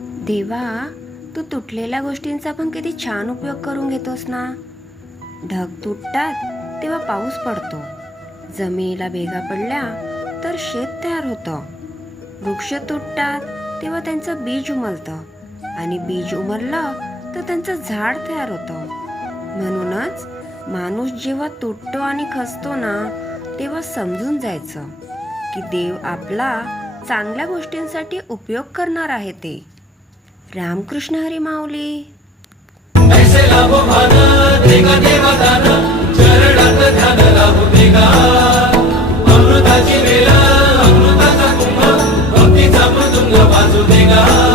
देवा, तू तुटलेल्या गोष्टींचा पण किती छान उपयोग करून घेतोस ना. ढग तुटतात तेव्हा पाऊस पडतो, जमिनीला भेगा पडल्या तर शेत तयार होतं, वृक्ष तुटतात तेव्हा त्यांचं बीज उमलतं आणि बीज उमललं तर त्यांचं झाड तयार होतं. म्हणूनच माणूस जेव्हा तुटतो आणि खचतो ना, तेव्हा समजून जायचं की देव आपला चांगल्या गोष्टींसाठी उपयोग करणार आहे ते. रामकृष्ण हरी माऊली. ऐसे लाभो भान देगा देवा दान, चरणात ध्यान लाभू देगा. अमृताची वेला अमृताचा कुंभ, भक्तीचा मृदुंग वाजू देगा.